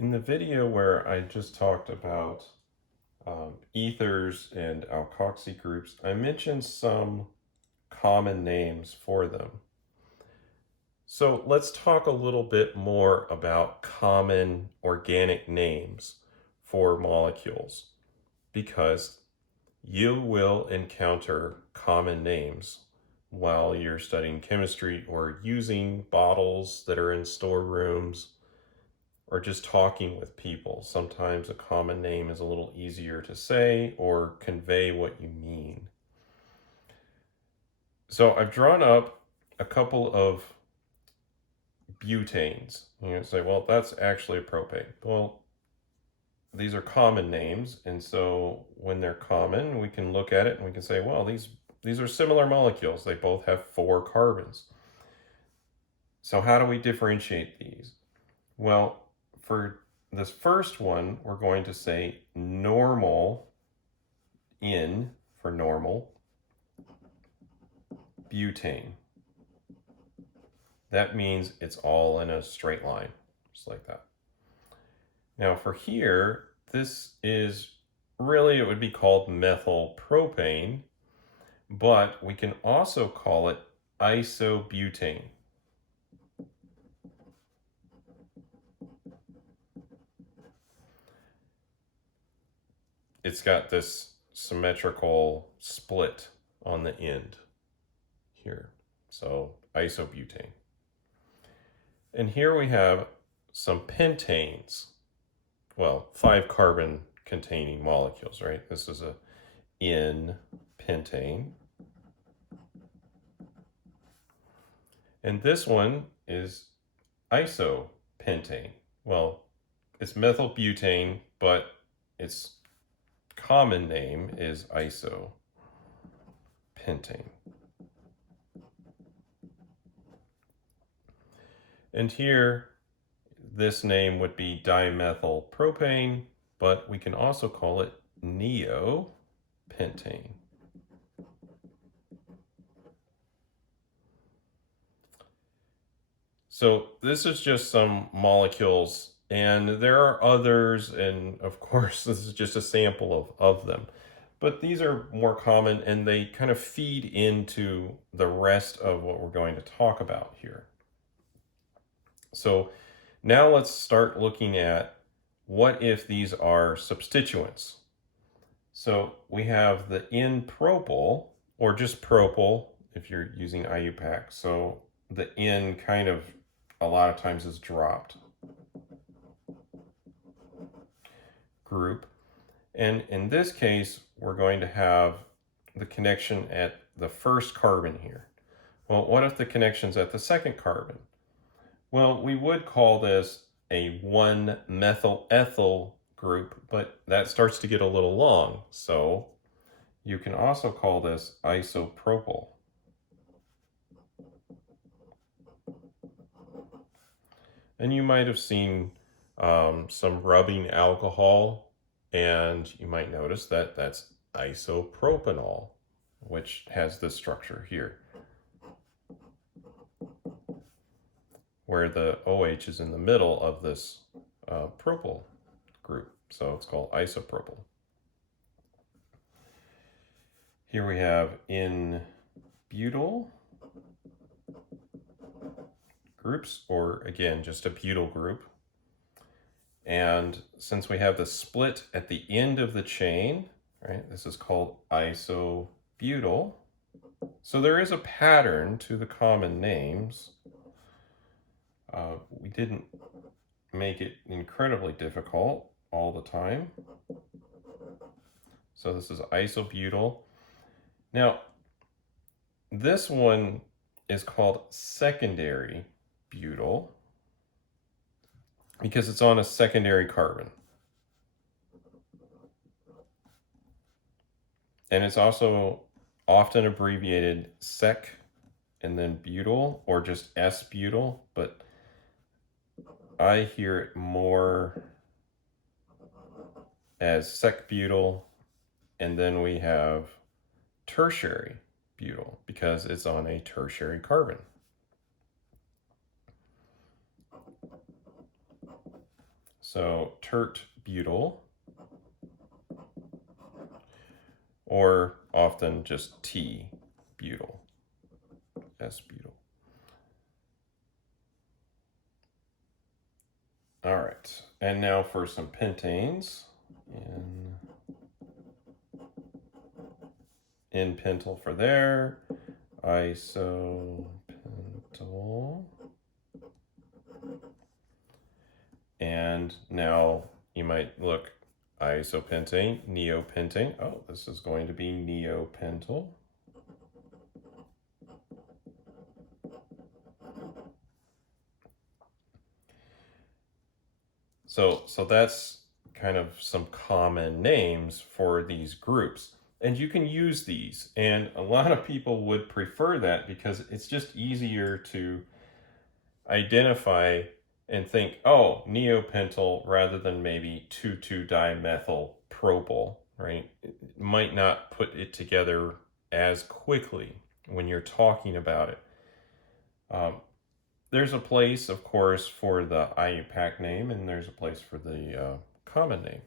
In the video where I just talked about ethers and alkoxy groups, I mentioned some common names for them. So let's talk a little bit more about common organic names for molecules, because you will encounter common names while you're studying chemistry or using bottles that are in storerooms or just talking with people. Sometimes a common name is a little easier to say or convey what you mean. So I've drawn up a couple of butanes. You say, well, that's actually a propane. Well, these are common names, and so when they're common, we can look at it and we can say, well, these are similar molecules. They both have 4 carbons. So how do we differentiate these? Well, for this first one, we're going to say normal, N for normal, butane. That means it's all in a straight line, just like that. Now for here, this is really, it would be called methyl propane, but we can also call it isobutane. It's got this symmetrical split on the end here. So isobutane. And here we have some pentanes. Well, 5 carbon containing molecules, right? This is a N-pentane. And this one is isopentane. Well, it's methylbutane, but its common name is isopentane. And here, this name would be dimethylpropane, but we can also call it neopentane. So this is just some molecules, and there are others, and of course this is just a sample of them. But these are more common, and they kind of feed into the rest of what we're going to talk about here. So now let's start looking at what if these are substituents. So we have the N-propyl, or just propyl if you're using IUPAC. So the N kind of a lot of times is dropped group. And in this case, we're going to have the connection at the first carbon here. Well, what if the connection's at the second carbon? Well, we would call this a 1-methyl ethyl group, but that starts to get a little long. So you can also call this isopropyl. And you might have seen some rubbing alcohol, and you might notice that that's isopropanol, which has this structure here, where the OH is in the middle of this propyl group. So it's called isopropyl. Here we have N-butyl groups, or again, just a butyl group. And since we have the split at the end of the chain, right, this is called isobutyl. So there is a pattern to the common names. We didn't make it incredibly difficult all the time. So this is isobutyl. Now, this one is called secondary butyl because it's on a secondary carbon. And it's also often abbreviated sec and then butyl, or just S-butyl, but I hear it more as sec-butyl, and then we have tertiary butyl because it's on a tertiary carbon. So tert-butyl, or often just T-butyl, S-butyl. All right, and now for some pentanes. In pentyl for there, isopentyl. And now you might look, isopentane, neopentane. Oh, this is going to be neopentyl. So that's kind of some common names for these groups. And you can use these. And a lot of people would prefer that because it's just easier to identify and think, oh, neopentyl rather than maybe 2,2-dimethyl propyl, right? It might not put it together as quickly when you're talking about it. There's a place, of course, for the IUPAC name, and there's a place for the common name.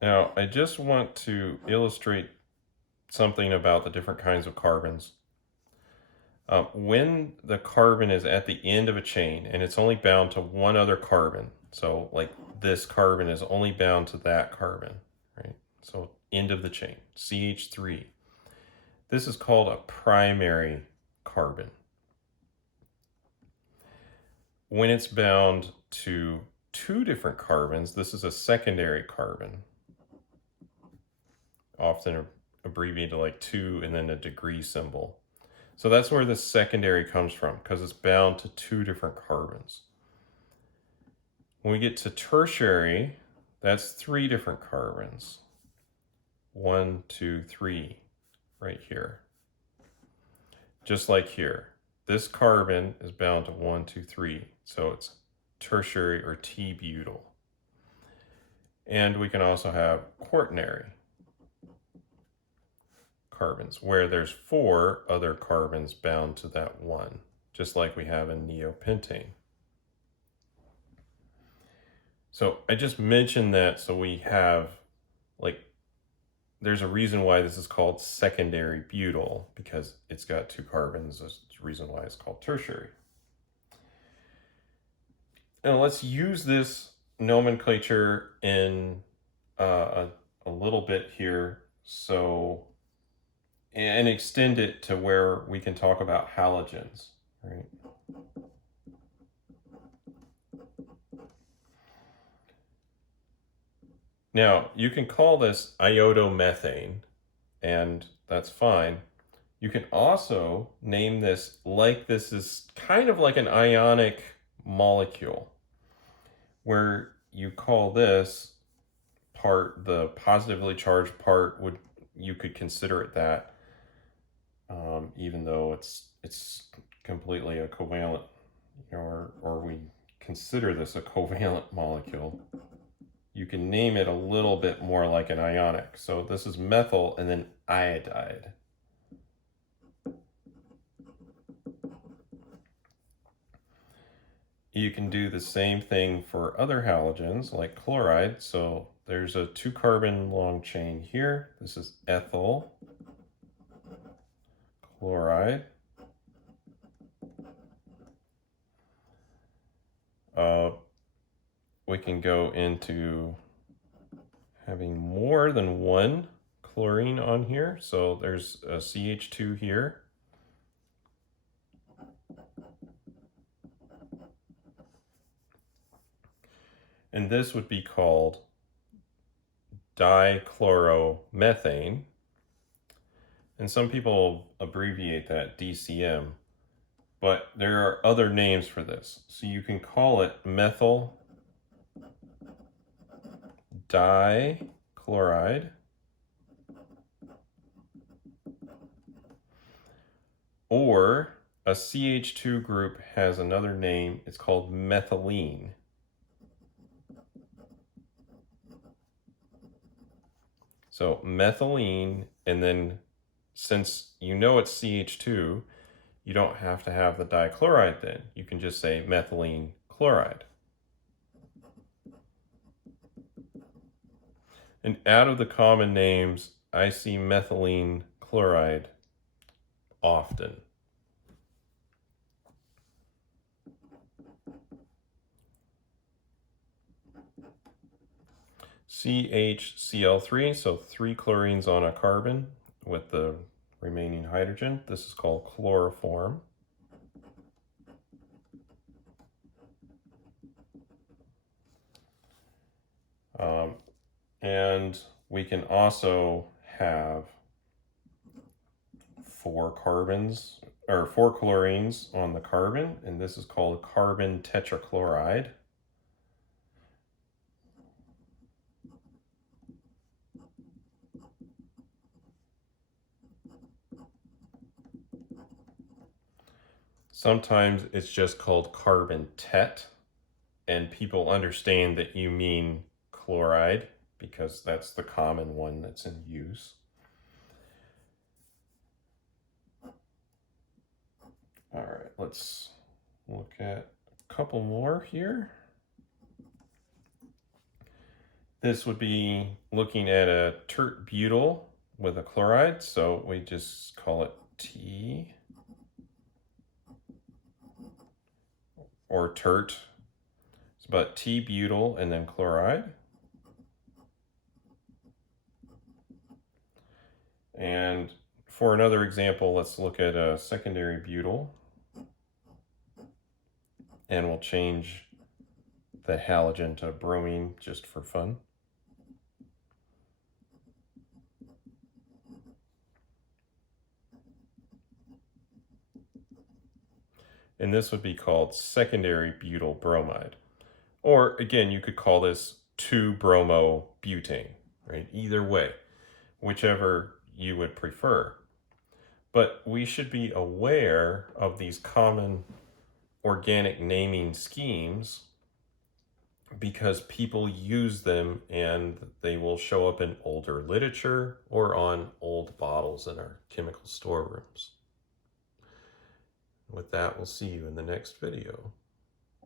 Now, I just want to illustrate something about the different kinds of carbons. When the carbon is at the end of a chain and it's only bound to one other carbon, so like this carbon is only bound to that carbon, right? So end of the chain, CH3. This is called a primary carbon. When it's bound to two different carbons, this is a secondary carbon, often abbreviated like 2 and then a degree symbol. So that's where the secondary comes from, because it's bound to two different carbons. When we get to tertiary, that's 3 different carbons. 1, 2, 3, right here. Just like here. This carbon is bound to 1, 2, 3, so it's tertiary or T-butyl. And we can also have quaternary carbons, where there's 4 other carbons bound to that one, just like we have in neopentane. So I just mentioned that so we have, like, there's a reason why this is called secondary butyl, because it's got 2 carbons. There's a reason why it's called tertiary. Now let's use this nomenclature in a little bit here, so and extend it to where we can talk about halogens, right? Now, you can call this iodomethane, and that's fine. You can also name this like this is kind of like an ionic molecule, where you call this part, the positively charged part, you could consider it that, even though it's completely a covalent, or we consider this a covalent molecule. You can name it a little bit more like an ionic. So this is methyl and then iodide. You can do the same thing for other halogens like chloride. So there's a 2-carbon long chain here. This is ethyl chloride. We can go into having more than one chlorine on here. So there's a CH2 here. And this would be called dichloromethane. And some people abbreviate that DCM, but there are other names for this. So you can call it methyl dichloride, or a CH2 group has another name. It's called methylene. So methylene and then since you know it's CH2, you don't have to have the dichloride then. You can just say methylene chloride. And out of the common names, I see methylene chloride often. CHCl3, so 3 chlorines on a carbon with the remaining hydrogen. This is called chloroform. And we can also have 4 carbons or 4 chlorines on the carbon, and this is called carbon tetrachloride. Sometimes it's just called carbon tet, and people understand that you mean chloride because that's the common one that's in use. All right, let's look at a couple more here. This would be looking at a tert-butyl with a chloride, so we just call it T, or tert. But T-butyl and then chloride. And for another example, let's look at a secondary butyl. And we'll change the halogen to bromine just for fun. And this would be called secondary butyl bromide. Or again, you could call this 2-bromobutane, right? Either way, whichever you would prefer. But we should be aware of these common organic naming schemes because people use them and they will show up in older literature or on old bottles in our chemical storerooms. With that, we'll see you in the next video.